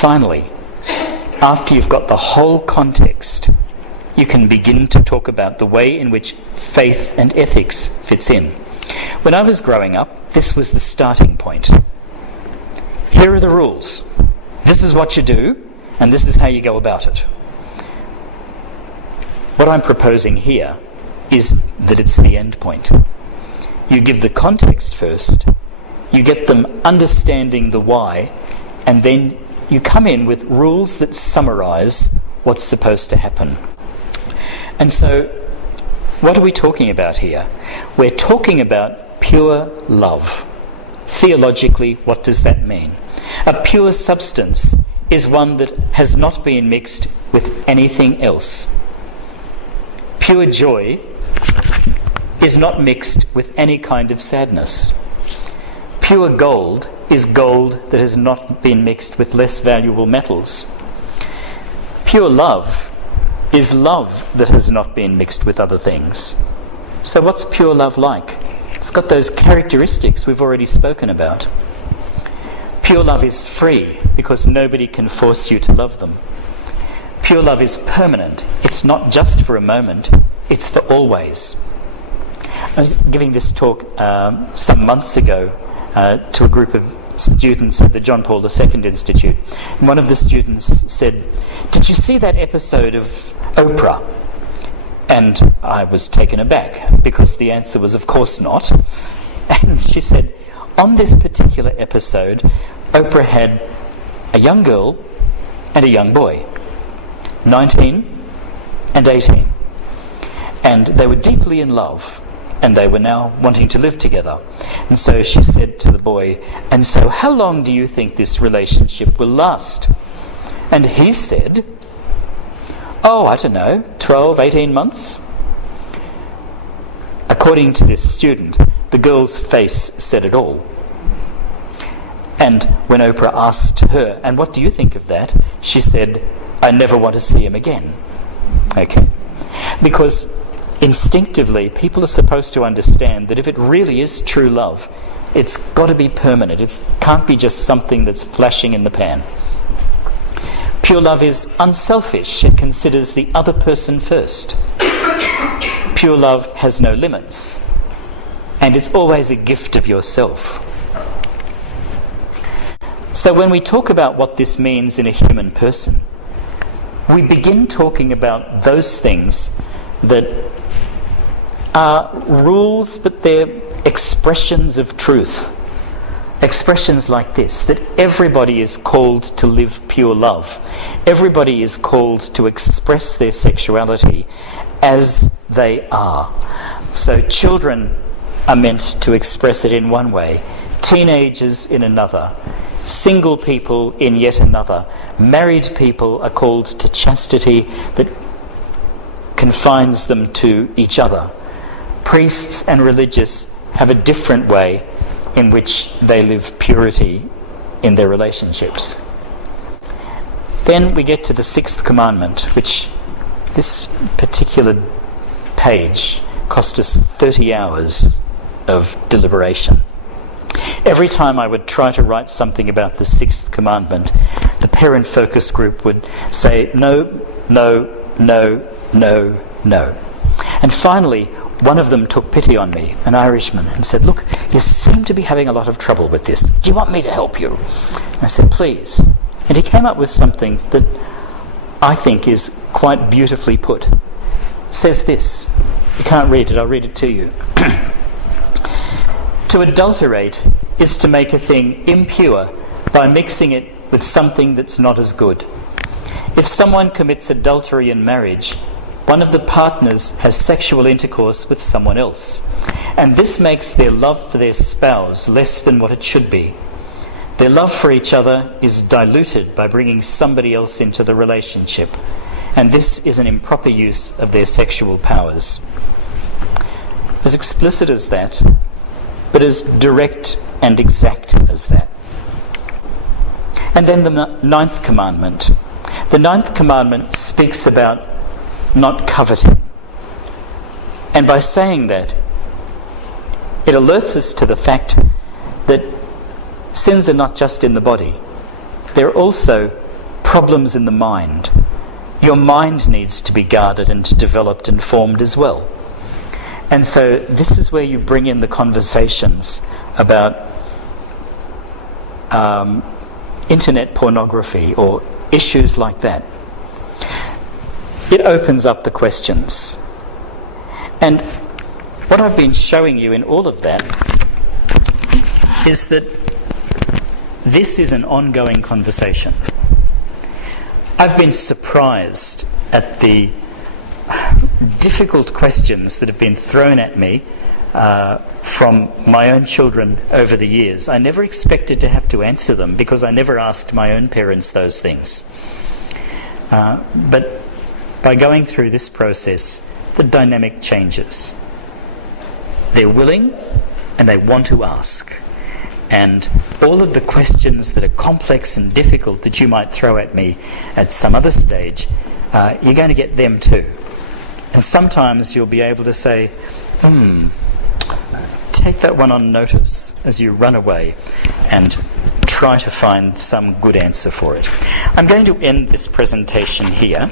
Finally, after you've got the whole context, you can begin to talk about the way in which faith and ethics fits in. When I was growing up, this was the starting point. Here are the rules. This is what you do, and this is how you go about it. What I'm proposing here is that it's the end point. You give the context first, you get them understanding the why, and then you come in with rules that summarise what's supposed to happen. And so, what are we talking about here? We're talking about pure love. Theologically, what does that mean? A pure substance is one that has not been mixed with anything else. Pure joy is not mixed with any kind of sadness. Pure gold is gold that has not been mixed with less valuable metals. Pure love is love that has not been mixed with other things. So what's pure love like? It's got those characteristics we've already spoken about. Pure love is free because nobody can force you to love them. Pure love is permanent. It's not just for a moment, it's for always. I was giving this talk some months ago to a group of students at the John Paul II Institute. And one of the students said, "Did you see that episode of Oprah?" And I was taken aback because the answer was, of course not. And she said, on this particular episode, Oprah had a young girl and a young boy, 19 and 18. And they were deeply in love, and they were now wanting to live together. And so she said to the boy, "And so how long do you think this relationship will last?" And he said, "Oh, I don't know, 12, 18 months." According to this student, the girl's face said it all. And when Oprah asked her, "And what do you think of that?" she said, "I never want to see him again." Okay? Because instinctively, people are supposed to understand that if it really is true love, it's got to be permanent. It can't be just something that's flashing in the pan. Pure love is unselfish. It considers the other person first. Pure love has no limits. And it's always a gift of yourself. So when we talk about what this means in a human person, we begin talking about those things that are rules, but they're expressions of truth. Expressions like this, that everybody is called to live pure love. Everybody is called to express their sexuality as they are. So children are meant to express it in one way, teenagers in another, single people in yet another. Married people are called to chastity that confines them to each other. Priests and religious have a different way in which they live purity in their relationships. Then we get to the 6th commandment, which this particular page cost us 30 hours of deliberation. Every time I would try to write something about the 6th commandment, the parent focus group would say, no, no, no, no, no. And finally, one of them took pity on me, an Irishman, and said, "Look, you seem to be having a lot of trouble with this. Do you want me to help you?" And I said, "Please." And he came up with something that I think is quite beautifully put. It says this. You can't read it, I'll read it to you. To adulterate is to make a thing impure by mixing it with something that's not as good. If someone commits adultery in marriage, one of the partners has sexual intercourse with someone else, and this makes their love for their spouse less than what it should be. Their love for each other is diluted by bringing somebody else into the relationship, and this is an improper use of their sexual powers. As explicit as that, but as direct and exact as that. And then the 9th commandment. The 9th commandment speaks about not coveting. And by saying that, it alerts us to the fact that sins are not just in the body. They're also problems in the mind. Your mind needs to be guarded and developed and formed as well. And so this is where you bring in the conversations about internet pornography or issues like that. It opens up the questions. And what I've been showing you in all of that is that this is an ongoing conversation. I've been surprised at the difficult questions that have been thrown at me from my own children over the years. I never expected to have to answer them because I never asked my own parents those things. But by going through this process, the dynamic changes. They're willing and they want to ask. And all of the questions that are complex and difficult that you might throw at me at some other stage, you're going to get them too. And sometimes you'll be able to say, take that one on notice as you run away and try to find some good answer for it. I'm going to end this presentation here.